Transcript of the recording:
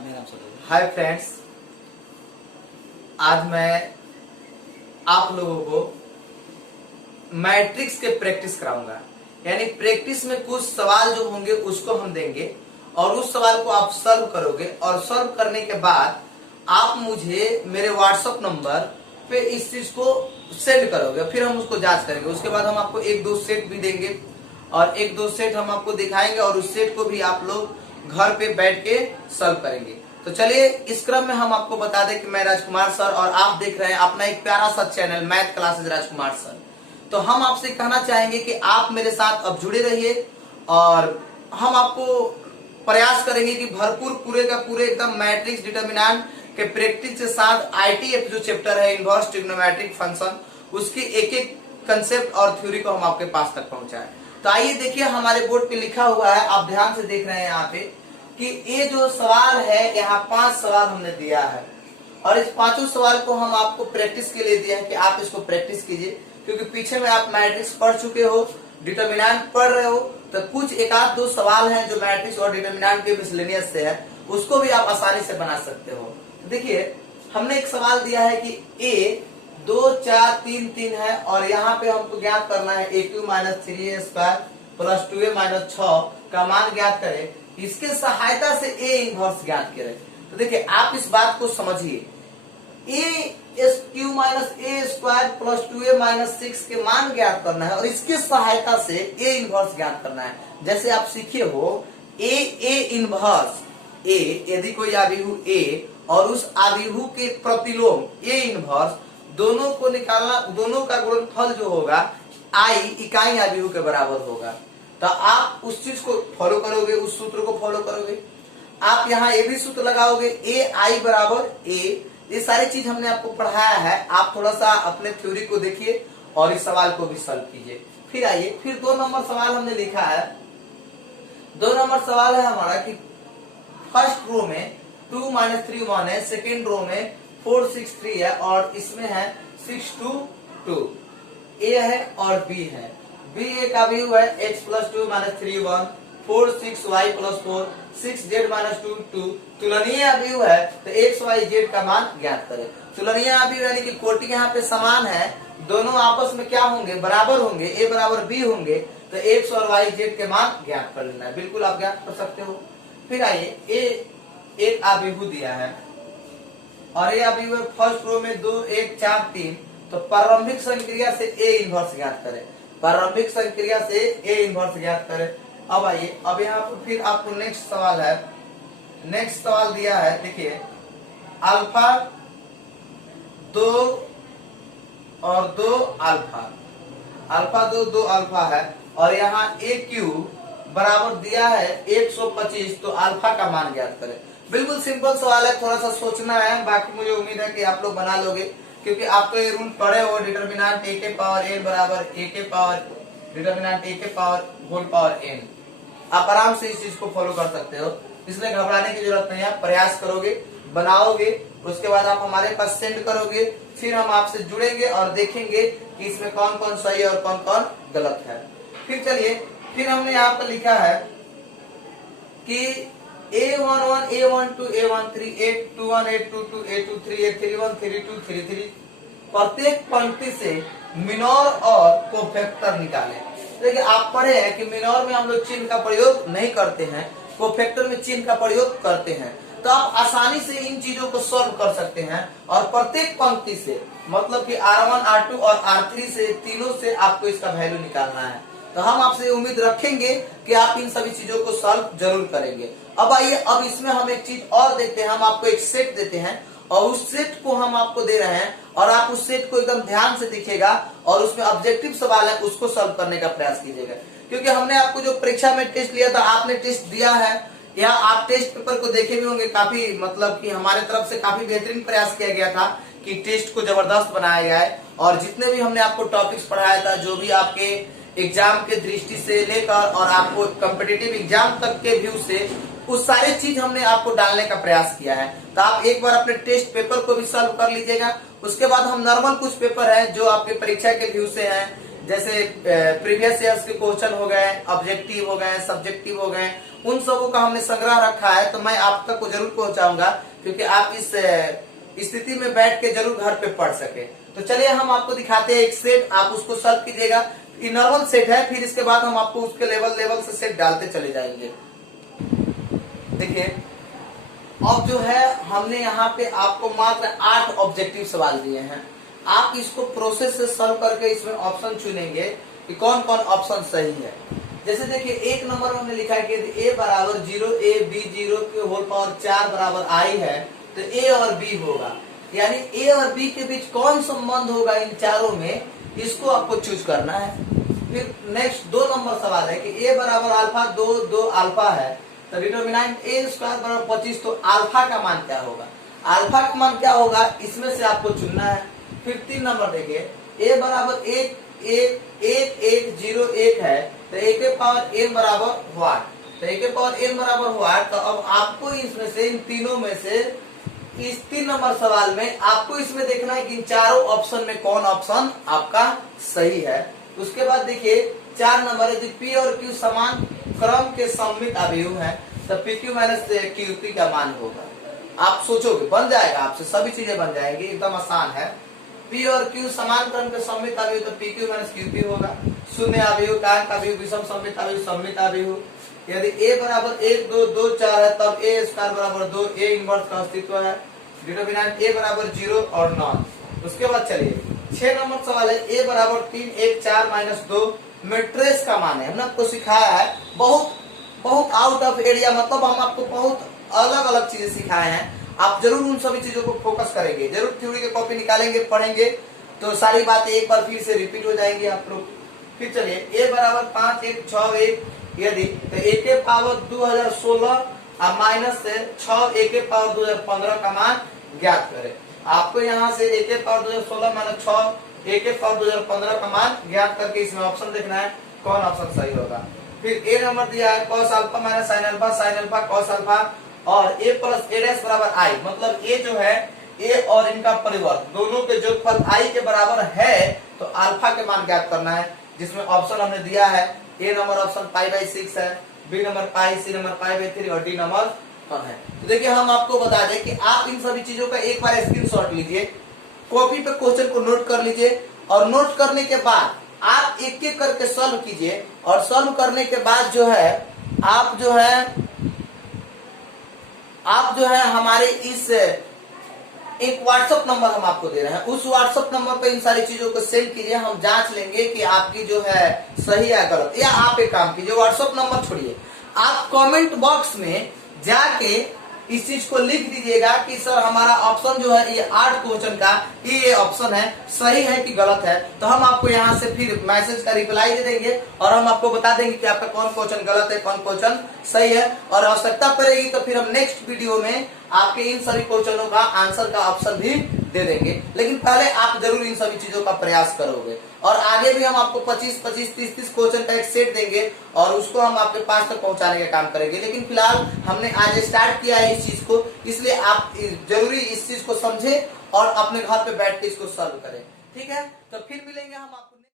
Hi friends, आज मैं आप लोगों को मैट्रिक्स के प्रैक्टिस कराऊंगा। यानी प्रैक्टिस में कुछ सवाल जो होंगे उसको हम देंगे और उस सवाल को आप सॉल्व करोगे और सॉल्व करने के बाद आप मुझे मेरे व्हाट्सएप नंबर पे इस चीज को सेंड करोगे, फिर हम उसको जांच करेंगे। उसके बाद हम आपको एक दो सेट भी देंगे और एक दो सेट हम आपको दिखाएंगे और उस सेट को भी आप लोग घर पे बैठ के सॉल्व करेंगे। तो चलिए, इस क्रम में हम आपको बता दें कि मैं राजकुमार सर और आप देख रहे हैं अपना एक प्यारा सा चैनल मैथ क्लासेस राजकुमार सर। तो हम आपसे कहना चाहेंगे कि आप मेरे साथ अब जुड़े रहिए और हम आपको प्रयास करेंगे कि भरपूर पूरे का पूरे एकदम मैट्रिक्स डिटरमिनेंट के प्रैक्टिस के साथ आईटीएफ जो चैप्टर है इनवर्स ट्रिग्नोमेट्रिक फंक्शन, उसकी एक एक कंसेप्ट और थ्योरी को हम आपके पास तक पहुंचाएं। तो आइए देखिए, हमारे बोर्ड पे लिखा हुआ है, आप ध्यान से देख रहे हैं यहाँ पे कि ये जो सवाल है, यहाँ 5 सवाल हमने दिया है और इस पांचों सवाल को हम आपको प्रैक्टिस के लिए दिया है कि आप इसको प्रैक्टिस कीजिए, क्योंकि पीछे में आप मैट्रिक्स पढ़ चुके हो, डिटरमिनेंट पढ़ रहे हो। तो कुछ एक आध दो सवाल हैं जो मैट्रिक्स और डिटरमिनेंट के मिसलेनियस से है, उसको भी आप आसानी से बना सकते हो। देखिए, हमने एक सवाल दिया है कि ए 2 4 3 3 है और यहाँ पे हमको ज्ञात करना है a³ - 3a² प्लस 2a - 6 का मान ज्ञात करें। इसके सहायता से a इनवर्स ज्ञात करें। तो देखिए, आप इस बात को समझिए, a³ - a² प्लस 2a - 6 के मान ज्ञात करना है और इसके सहायता से a इनवर्स ज्ञात करना है। जैसे आप सीखे हो a इनवर्स a, यदि कोई आव्यूह a और उस आव्यूह के प्रतिलोम a इनवर्स, दोनों को निकालना, दोनों का गुणनफल जो होगा i इकाई आव्यूह के बराबर होगा। तो आप उस चीज को फॉलो करोगे, उस सूत्र को फॉलो करोगे। आप यहाँ ये भी सूत्र लगाओगे, ai बराबर a। ये सारी चीज हमने आपको पढ़ाया है, आप थोड़ा सा अपने थ्योरी को देखिए और इस सवाल को भी सॉल्व कीजिए। फिर आइए, फिर 2 नंबर सवाल हमने लिखा है। 2 नंबर सवाल है हमारा कि फर्स्ट रो में 2 - 3 1 है, सेकेंड रो में 4 6 3 है और इसमें है 6 2 2। ए है और बी है। बी एक अवयव है x + 2 - 3 1, 4 6 y + 4, 6 z - 2 2। तुलनीय अवयव है तो x y z का मान ज्ञात करें। तुलनीय अवयव यानी कि कोटि यहाँ पे समान है, दोनों आपस में क्या होंगे, बराबर होंगे, a बराबर b होंगे। तो x और y z के मान ज्ञात कर लेना है। बिल्कुल आप ज्ञात कर सकते हो। फिर आइए, a एक अवयव दिया है और ये अवयव फर्स्ट रो में 2 1 4 3। तो प्रारंभिक संक्रिया से a इनवर्स ज्ञात करें। प्रारंभिक संक्रिया से a इनवर्स ज्ञात करें। अब आइए, अब यहाँ पर फिर आपको नेक्स्ट सवाल है। नेक्स्ट सवाल दिया है, देखिए, अल्फा 2 और 2 अल्फा, अल्फा 2 अल्फा है और यहाँ AQ बराबर दिया है 125। तो अल्फा का मान ज्ञात करें। बिल्कुल सिंपल सवाल है, थोड़ा सा सोचना है, बाकी मुझे उम्मीद है कि आप लोग बना लोगे, क्योंकि आप तो ये रूल पढ़े हो, डिटरमिनेंट a के पावर n बराबर a के पावर डिटरमिनेंट a के पावर होल पावर n। आप आराम से इस चीज को फॉलो कर सकते हो, इसलिए घबराने की जरूरत नहीं है। प्रयास करोगे, बनाओगे, उसके बाद आप हमारे पास सेंड करोगे, फिर हम आपसे जुड़ेंगे और देखेंगे कि इसमें कौन कौन सही है और कौन कौन गलत है। फिर चलिए, फिर हमने यहाँ पर लिखा है कि A11 A12 A13 A21 A22 A23 A31 32 33। प्रत्येक पंक्ति से मिनोर और कोफैक्टर निकालें। देखिए, आप पढ़े हैं कि मिनोर में हम लोग चिन्ह का प्रयोग नहीं करते हैं, कोफैक्टर में चिन्ह का प्रयोग करते हैं। तो आप आसानी से इन चीजों को सॉल्व कर सकते हैं और प्रत्येक पंक्ति से, मतलब कि R1 R2 और R3 से, तीनों से आपको इसका वैल्यू निकालना है। तो हम आपसे उम्मीद रखेंगे कि आप इन सभी चीजों को सॉल्व जरूर करेंगे। अब आइए, अब इसमें हम एक चीज और देखते हैं। हम आपको एक सेट देते हैं और उस सेट को हम आपको दे रहे हैं और आप उस सेट को एकदम ध्यान से देखिएगा और उसमें ऑब्जेक्टिव सवाल है, उसको सॉल्व करने का प्रयास कीजिएगा। क्योंकि हमने आपको जो परीक्षा में टेस्ट लिया था, आपने टेस्ट दिया है या आप टेस्ट पेपर को देखे भी होंगे। काफी, मतलब कि हमारे तरफ से काफी बेहतरीन प्रयास किया गया था कि टेस्ट को जबरदस्त बनाया गया है और जितने भी हमने आपको टॉपिक्स पढ़ाया था, जो भी आपके एग्जाम के दृष्टि से लेकर और आपको कॉम्पिटिटिव एग्जाम तक के व्यू से, उस सारी चीज हमने आपको डालने का प्रयास किया है। तो आप एक बार अपने टेस्ट पेपर को भी सॉल्व कर लीजिएगा। उसके बाद हम नॉर्मल कुछ पेपर है जो आपके परीक्षा के व्यू से हैं, जैसे प्रीवियस ईयर्स के क्वेश्चन हो गए, ऑब्जेक्टिव हो गए, सब्जेक्टिव हो गए, उन सबों का हमने संग्रह रखा है, तो मैं आप तक को जरूर पहुंचाऊंगा, क्योंकि आप इस स्थिति में बैठ के जरूर घर पे पढ़ सके। तो चलिए हम आपको दिखाते हैं एक सेट, आप उसको सॉल्व कीजिएगा। ये नॉर्मल सेट है, फिर इसके बाद हम आपको उसके लेवल से सेट डालते चले जाएंगे। देखिए अब जो है हमने यहाँ पे आपको मात्र 8 ऑब्जेक्टिव सवाल दिए हैं। आप इसको प्रोसेस से सॉल्व करके इसमें ऑप्शन चुनेंगे कि कौन कौन ऑप्शन सही है। जैसे देखिए 1 नंबर में हमने लिखा है कि a बराबर 0 a b 0 के होल पावर 4 बराबर i है, तो a और b होगा। यानी a और b के बीच कौन संबंध होगा इन चारों में, इसको आपको चूज करना है। फिर नेक्स्ट 2 नंबर सवाल है कि a बराबर अल्फा 2 अल्फा है, तो डिटरमिनेंट a स्क्वायर बराबर 25, तो अल्फा का मान क्या होगा, अल्फा का मान क्या होगा, इसमें से आपको चुनना है। फिर 3 नंबर देखिए a बराबर 1 0 1 है, तो a के पावर n बराबर व्हाट, तो a के पावर n बराबर व्हाट। तो अब आपको इसमें से इन तीनों में से इस 3 नंबर सवाल में आपको इसमें देखना है कि इन चारों ऑप्शन में कौन ऑप्शन आपका सही है। उसके बाद देखिए 4 नंबर यदि p और q समान क्रम के सममित अवयव है, तो pq माइनस qp का मान होगा। आप सोचोगे बन जाएगा, आपसे सभी चीजें बन जाएंगी, एकदम आसान है। p और q समान क्रम के सममित अवयव, तो pq माइनस qp होगा। शून्य अवयव का अवयव विषम सममित अवयव सममित अवयव। यदि a बराबर 1 2 2 4 है, तब a स्क्वायर बराबर 2, a इनवर्स का अस्तित्व है। डिटरमिनेंट a बराबर 0 और नॉन। उसके बाद चलिए 6 नंबर सवाल है a बराबर 3 1 4 माइनस 2 मैट्रिक्स का मान है। हमने आपको सिखाया है बहुत आउट ऑफ एरिया, मतलब हम आपको बहुत अलग अलग चीजें सिखाए हैं। आप जरूर उन सभी चीजों को फोकस करेंगे, जरूर थ्योरी के कॉपी निकालेंगे, पढ़ेंगे, तो सारी बातें एक बार फिर से रिपीट हो जाएंगी आप लोग। फिर चलिए a बराबर 5 1 6 1 यदि, तो a के पावर 2016 और माइनस से 6 a के पावर 2015 का मान ज्ञात करें। आपको यहाँ से a के पावर 2016 माइनस 6 a के पावर 2015 का मान ज्ञात करके इसमें ऑप्शन देखना है कौन ऑप्शन सही होगा। फिर a नंबर दिया है cos alpha minus sin alpha cos alpha और a प्लस a डैश बराबर i, मतलब a जो है a और इनका परिवर्त दोनों के जोगफल i के बराबर है, तो अल्फा के मान ज्ञात करना है, जिसमें ऑप्शन हमने दिया है a नंबर ऑप्शन π/6 है, b number pi, c number π/3 और d नंबर 1 है। तो देखिए हम आपको बता दें कि आप इन सभी चीजों का एक बार स्क्रीनशॉट लीजिए, कॉपी पे क्वेश्चन को नोट कर लीजिए, और नोट करने के बाद आप एक एक करके सॉल्व कीजिए, और सॉल्व करने के बाद जो है आप जो है हमारे इस एक व्हाट्सएप नंबर हम आपको दे रहे हैं, उस व्हाट्सएप नंबर पे इन सारी चीजों को सेंड कीजिए। हम जांच लेंगे कि आपकी जो है सही या गलत। या आप एक काम कीजिए, व्हाट्सएप नंबर छोड़िए, आप कमेंट बॉक्स में जाके इस चीज को लिख दीजिएगा कि सर हमारा ऑप्शन जो है ये 8 क्वेश्चन का ये ऑप्शन है, सही है कि गलत है। तो हम आपको यहाँ से फिर मैसेज का रिप्लाई दे देंगे और हम आपको बता देंगे कि आपका कौन क्वेश्चन गलत है, कौन क्वेश्चन सही है। और आवश्यकता पड़ेगी तो फिर हम नेक्स्ट वीडियो में आपके इन सभी क्वेश्चनों का आंसर का ऑप्शन भी दे देंगे। लेकिन पहले आप जरूर इन सभी चीजों का प्रयास करोगे, और आगे भी हम आपको 25 25 30 30 क्वेश्चन का एक सेट देंगे और उसको हम आपके पास तक पहुंचाने का काम करेंगे। लेकिन फिलहाल हमने आज स्टार्ट किया है इस चीज को, इसलिए आप जरूरी इस चीज को समझे और अपने घर पे बैठ के इसको सॉल्व करें। ठीक है, तो फिर मिलेंगे हम।